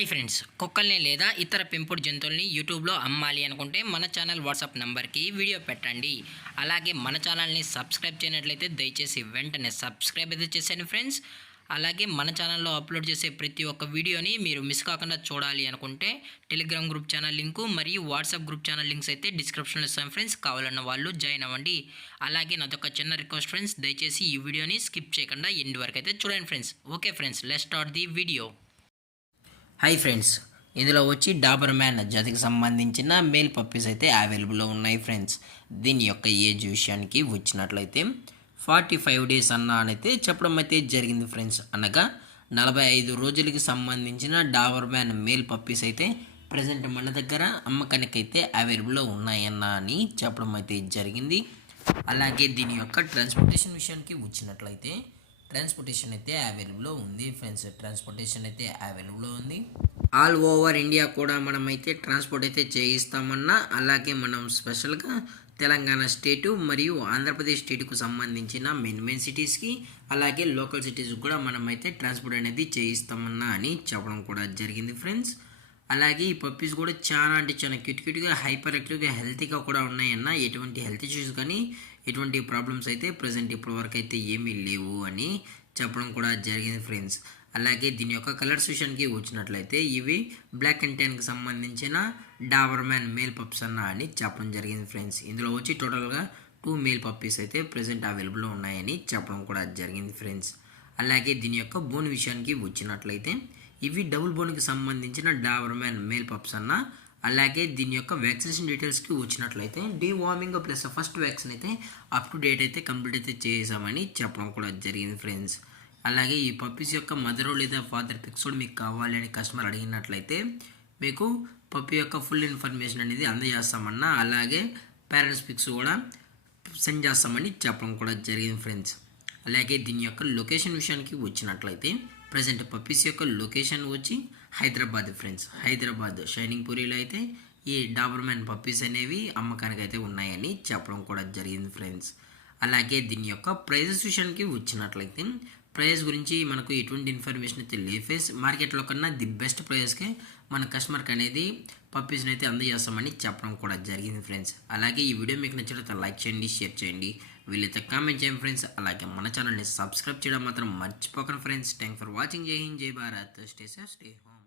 Hi friends, కుక్కల్ని లేదా ఇతర పెంపుడు జంతువుల్ని యూట్యూబ్లో అమ్మాలి అనుకుంటే మన ఛానల్ వాట్సాప్ నెంబర్కి వీడియో పెట్టండి. అలాగే మన ఛానల్ని సబ్స్క్రైబ్ చేయనట్లయితే దయచేసి వెంటనే సబ్స్క్రైబ్ అయితే చేసేయండి ఫ్రెండ్స్. అలాగే మన ఛానల్లో అప్లోడ్ చేసే ప్రతి ఒక్క వీడియోని మీరు మిస్ కాకుండా చూడాలి అనుకుంటే టెలిగ్రామ్ గ్రూప్ ఛానల్ లింకు మరియు వాట్సాప్ గ్రూప్ ఛానల్ లింక్స్ అయితే డిస్క్రిప్షన్లో ఇస్తాను ఫ్రెండ్స్. కావాలన్న వాళ్ళు జాయిన్ అవ్వండి. అలాగే నాదొక చిన్న రిక్వెస్ట్ ఫ్రెండ్స్, దయచేసి ఈ వీడియోని స్కిప్ చేయకుండా ఎండ్ వరకు అయితే చూడండి friends. Okay friends, let's start the video. Hi friends, ఇందులో వచ్చి డాబర్ మ్యాన్ జాతికి సంబంధించిన మేల్ పప్పీస్ అయితే అవైలబుల్లో ఉన్నాయి ఫ్రెండ్స్. దీని యొక్క ఏజ్ విషయానికి వచ్చినట్లయితే 45 డేస్ అయితే చెప్పడం అయితే జరిగింది ఫ్రెండ్స్. అనగా 45 రోజులకి సంబంధించిన డాబర్ మ్యాన్ మేల్ పప్పీస్ అయితే ప్రజెంట్ మన దగ్గర అమ్మకానికైతే అవైలబుల్లో అని చెప్పడం అయితే జరిగింది. అలాగే దీని యొక్క ట్రాన్స్పోర్టేషన్ విషయానికి వచ్చినట్లయితే ట్రాన్స్పోర్టేషన్ అయితే అవైలబుల్లో ఉంది ఫ్రెండ్స్. ట్రాన్స్పోర్టేషన్ అయితే అవైలబుల్లో ఉంది. ఆల్ ఓవర్ ఇండియా కూడా మనమైతే ట్రాన్స్పోర్ట్ అయితే చేయిస్తామన్నా, అలాగే మనం స్పెషల్గా తెలంగాణ స్టేటు మరియు ఆంధ్రప్రదేశ్ స్టేట్కు సంబంధించిన మెయిన్ సిటీస్కి అలాగే లోకల్ సిటీస్కి కూడా మనమైతే ట్రాన్స్పోర్ట్ అనేది చేయిస్తామన్నా అని చెప్పడం కూడా జరిగింది ఫ్రెండ్స్. అలాగే ఈ పప్పీస్ కూడా చాలా అంటే చాలా క్యూట్గా హైపర్ యాక్టివ్గా హెల్తీగా కూడా ఉన్నాయన్న. ఎటువంటి హెల్త్ ఇష్యూస్ కానీ ఎటువంటి ప్రాబ్లమ్స్ అయితే ప్రజెంట్ ఇప్పటివరకు అయితే ఏమీ లేవు అని చెప్పడం కూడా జరిగింది ఫ్రెండ్స్. అలాగే దీని యొక్క కలర్స్ విషయానికి వచ్చినట్లయితే ఇవి బ్లాక్ అండ్ ట్యాన్కి సంబంధించిన డాబర్ మ్యాన్ మేల్ పప్స్ అని చెప్పడం జరిగింది ఫ్రెండ్స్. ఇందులో వచ్చి టోటల్గా 2 మేల్ పప్పీస్ అయితే ప్రజెంట్ అవైలబుల్లో ఉన్నాయని చెప్పడం కూడా జరిగింది ఫ్రెండ్స్. అలాగే దీని యొక్క బోన్ విషయానికి వచ్చినట్లయితే ఇవి డబుల్ బోన్కి సంబంధించిన డాబర్ మ్యాన్ మేల్ పప్స్ అలాగే దీని యొక్క వ్యాక్సినేషన్ డీటెయిల్స్కి వచ్చినట్లయితే డీవార్మింగ్ ప్లస్ ఫస్ట్ వ్యాక్సిన్ అయితే అప్ టు డేట్ అయితే కంప్లీట్ అయితే చేసామని చెప్పడం కూడా జరిగింది ఫ్రెండ్స్. అలాగే ఈ పప్పీస్ యొక్క మదర్ లేదా ఫాదర్ పిక్స్ కూడా మీకు కావాలి అని కస్టమర్ అడిగినట్లయితే మీకు పప్పీ యొక్క ఫుల్ ఇన్ఫర్మేషన్ అనేది అందజేస్తామన్నా, అలాగే పేరెంట్స్ పిక్స్ కూడా సెండ్ చేస్తామని చెప్పడం కూడా జరిగింది ఫ్రెండ్స్. అలాగే దీని యొక్క లొకేషన్ విషయానికి వచ్చినట్లయితే ప్రజెంట్ పప్పీస్ యొక్క లొకేషన్ వచ్చి హైదరాబాద్ ఫ్రెండ్స్. హైదరాబాద్ షైనింగ్ పూరిలో అయితే ఈ డాబర్ మ్యాన్ పప్పీస్ అనేవి అమ్మకానికి అయితే ఉన్నాయని చెప్పడం కూడా జరిగింది ఫ్రెండ్స్. అలాగే దీని యొక్క ప్రైజెస్ విషయానికి వచ్చినట్లయితే ప్రైస్ గురించి మనకు ఎటువంటి ఇన్ఫర్మేషన్ అయితే లేదు ఫ్రెండ్స్. మార్కెట్లో కన్నా ది బెస్ట్ ప్రైస్కే మన కస్టమర్కి అనేది పప్పీస్ని అయితే అందజేస్తామని చెప్పడం కూడా జరిగింది ఫ్రెండ్స్. అలాగే ఈ వీడియో మీకు నచ్చినట్లయితే లైక్ చేయండి, షేర్ చేయండి, వీళ్ళైతే కామెంట్ చేయండి ఫ్రెండ్స్. అలాగే మన ఛానల్ని సబ్స్క్రైబ్ చేయడం మాత్రం మర్చిపోకండి ఫ్రెండ్స్. Thank for watching. జై హింద్, జై Bharat, stay safe, stay home.